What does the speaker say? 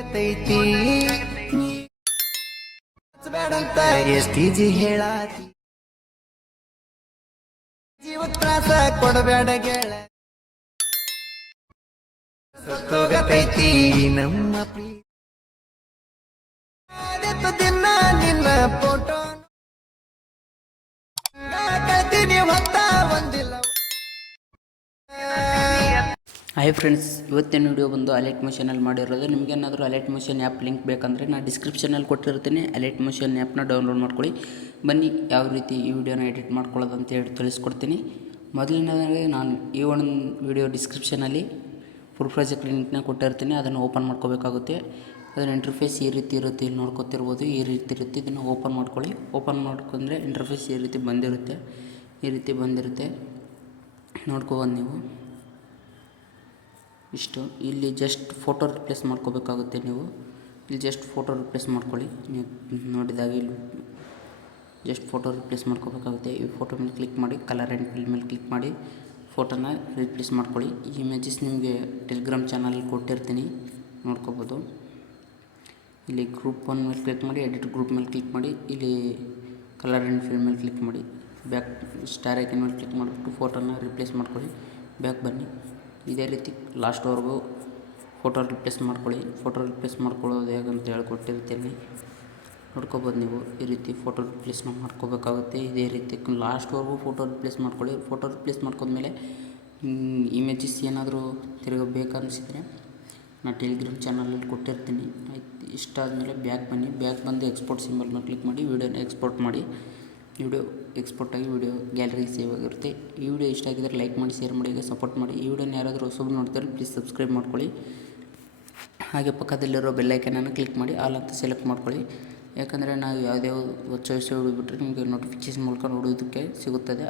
ಆಗತೈತಿ ಬೇಡಂತ ಎಸ್ಟಿಜಿ ಹೇಳಾತಿ ಜೀವ ತ್ರಾಸ ಕೊಡಬೇಡ ಗೆಳ ಸತ್ತೋಗತೈತಿ ನಮ್ಮ ಪ್ರೀತಿ ದಿನ ನಿನ್ನ ಫೋಟೋ ಕಳ್ತೀನಿ ಹೊತ್ತ ಒಂದಿಲ್ಲ. ಹಾಯ್ ಫ್ರೆಂಡ್ಸ್, ಇವತ್ತಿನ ವಿಡಿಯೋ ಬಂದು ಅಲರ್ಟ್ ಮೋಷನಲ್ಲಿ ಮಾಡಿರೋದು. ನಿಮಗೇನಾದರೂ ಅಲರ್ಟ್ ಮೋಷನ್ ಆ್ಯಪ್ ಲಿಂಕ್ ಬೇಕಂದರೆ ನಾನು ಡಿಸ್ಕ್ರಿಪ್ಷನಲ್ಲಿ ಕೊಟ್ಟಿರ್ತೀನಿ. ಅಲರ್ಟ್ ಮೋಷನ್ ಆ್ಯಪ್ನ ಡೌನ್ಲೋಡ್ ಮಾಡ್ಕೊಳ್ಳಿ. ಬನ್ನಿ ಯಾವ ರೀತಿ ಈ ವಿಡಿಯೋನ ಎಡಿಟ್ ಮಾಡ್ಕೊಳ್ಳೋದು ಅಂತ ಹೇಳಿ ತಿಳಿಸ್ಕೊಡ್ತೀನಿ. ಮೊದಲನೇದಾಗಿ ನಾನು ಈ ಒಂದು ವಿಡಿಯೋ ಡಿಸ್ಕ್ರಿಪ್ಷನಲ್ಲಿ ಫುಲ್ ಪ್ರಾಜೆಕ್ಟ್ ಲಿಂಕ್ನ ಕೊಟ್ಟಿರ್ತೀನಿ. ಅದನ್ನು ಓಪನ್ ಮಾಡ್ಕೋಬೇಕಾಗುತ್ತೆ. ಅದರ ಇಂಟರ್ಫೇಸ್ ಈ ರೀತಿ ಇರುತ್ತೆ, ಇಲ್ಲಿ ನೋಡ್ಕೊತಿರ್ಬೋದು. ಈ ರೀತಿ ಇರುತ್ತೆ. ಇದನ್ನು ಓಪನ್ ಮಾಡ್ಕೊಳ್ಳಿ. ಓಪನ್ ಮಾಡ್ಕೊಂಡ್ರೆ ಇಂಟರ್ಫೇಸ್ ಈ ರೀತಿ ಬಂದಿರುತ್ತೆ. ನೋಡ್ಕೊಬೋದು ನೀವು. ಇಷ್ಟು ಇಲ್ಲಿ ಜಸ್ಟ್ ಫೋಟೋ ರಿಪ್ಲೇಸ್ ಮಾಡ್ಕೋಬೇಕಾಗುತ್ತೆ. ನೀವು ಇಲ್ಲಿ ಜಸ್ಟ್ ಫೋಟೋ ರಿಪ್ಲೇಸ್ ಮಾಡ್ಕೊಳ್ಳಿ. ನೀವು ನೋಡಿದಾಗ ಇಲ್ಲಿ ಜಸ್ಟ್ ಫೋಟೋ ರಿಪ್ಲೇಸ್ ಮಾಡ್ಕೋಬೇಕಾಗುತ್ತೆ. ಈ ಫೋಟೋ ಮೇಲೆ ಕ್ಲಿಕ್ ಮಾಡಿ, ಕಲರ್ ಆ್ಯಂಡ್ ಫಿಲ್ ಮೇಲೆ ಕ್ಲಿಕ್ ಮಾಡಿ ಫೋಟೋನ ರಿಪ್ಲೇಸ್ ಮಾಡ್ಕೊಳ್ಳಿ. ಈ ಇಮೇಜಸ್ ನಿಮಗೆ ಟೆಲಿಗ್ರಾಮ್ ಚಾನಲಲ್ಲಿ ಕೊಟ್ಟಿರ್ತೀನಿ, ನೋಡ್ಕೋಬೋದು. ಇಲ್ಲಿ ಗ್ರೂಪ್ 1 ಮೇಲೆ ಕ್ಲಿಕ್ ಮಾಡಿ, ಎಡಿಟ್ ಗ್ರೂಪ್ ಮೇಲೆ ಕ್ಲಿಕ್ ಮಾಡಿ, ಇಲ್ಲಿ ಕಲರ್ ಆ್ಯಂಡ್ ಫಿಲ್ ಮೇಲೆ ಕ್ಲಿಕ್ ಮಾಡಿ, ಬ್ಯಾಕ್ ಸ್ಟಾರ್ ಐಕನ್ ಮೇಲೆ ಕ್ಲಿಕ್ ಮಾಡಿಬಿಟ್ಟು ಫೋಟೋನ ರಿಪ್ಲೇಸ್ ಮಾಡ್ಕೊಳ್ಳಿ. ಬ್ಯಾಕ್ ಬನ್ನಿ. ಇದೇ ರೀತಿ ಲಾಸ್ಟ್ವರೆಗೂ ಫೋಟೋ ರಿಪ್ಲೇಸ್ ಮಾಡ್ಕೊಳ್ಳಿ. ಫೋಟೋ ರಿಪ್ಲೇಸ್ ಮಾಡ್ಕೊಳ್ಳೋದು ಹೇಗಂತ ಹೇಳ್ಕೊಟ್ಟಿರ್ತೀನಿ, ನೋಡ್ಕೊಬೋದು ನೀವು. ಈ ರೀತಿ ಫೋಟೋ ರಿಪ್ಲೇಸ್ನ ಮಾಡ್ಕೋಬೇಕಾಗುತ್ತೆ. ಇದೇ ರೀತಿ ಲಾಸ್ಟ್ವರೆಗೂ ಫೋಟೋ ರಿಪ್ಲೇಸ್ ಮಾಡ್ಕೊಳ್ಳಿ. ಫೋಟೋ ರಿಪ್ಲೇಸ್ ಮಾಡ್ಕೊಂಡ್ಮೇಲೆ ಇಮೇಜಸ್ ಏನಾದರೂ ತಿರುಗ ಬೇಕನ್ನಿಸಿದ್ರೆ ನಾನು ಟೆಲಿಗ್ರಾಮ್ ಚಾನಲಲ್ಲಿ ಕೊಟ್ಟಿರ್ತೀನಿ. ಇಷ್ಟ ಆದಮೇಲೆ ಬ್ಯಾಕ್ ಬನ್ನಿ. ಬ್ಯಾಕ್ ಬಂದು ಎಕ್ಸ್ಪೋರ್ಟ್ ಸಿಂಬಲ್ನ ಕ್ಲಿಕ್ ಮಾಡಿ ವಿಡಿಯೋನ ಎಕ್ಸ್ಪೋರ್ಟ್ ಮಾಡಿ. ವಿಡಿಯೋ ಎಕ್ಸ್ಪೋರ್ಟ್ ಆಗಿ ವಿಡಿಯೋ ಗ್ಯಾಲರಿಗೆ ಸೇವ್ ಆಗಿರುತ್ತೆ. ಈ ವಿಡಿಯೋ ಇಷ್ಟ ಆಗಿದ್ದರೆ ಲೈಕ್ ಮಾಡಿ, ಶೇರ್ ಮಾಡಿ, ಸಪೋರ್ಟ್ ಮಾಡಿ. ಈ ವಿಡಿಯೋನ ಯಾರಾದರೂ ಹೊಸಬ್ರು ನೋಡ್ತಾರೆ ಪ್ಲೀಸ್ ಸಬ್ಸ್ಕ್ರೈಬ್ ಮಾಡ್ಕೊಳ್ಳಿ. ಹಾಗೆ ಪಕ್ಕದಲ್ಲಿರೋ ಬೆಲ್ಲೈಕನನ್ನು ಕ್ಲಿಕ್ ಮಾಡಿ ಆಲ್ ಅಂತ ಸೆಲೆಕ್ಟ್ ಮಾಡ್ಕೊಳ್ಳಿ. ಯಾಕಂದರೆ ನಾವು ಯಾವುದೇ ಹೊಸ ವಿಡಿಯೋ ಬಿಟ್ಟರೆ ನಿಮಗೆ ನೋಟಿಫಿಕೇಷನ್ ಮೂಲಕ ನೋಡೋದಕ್ಕೆ ಸಿಗುತ್ತದೆ.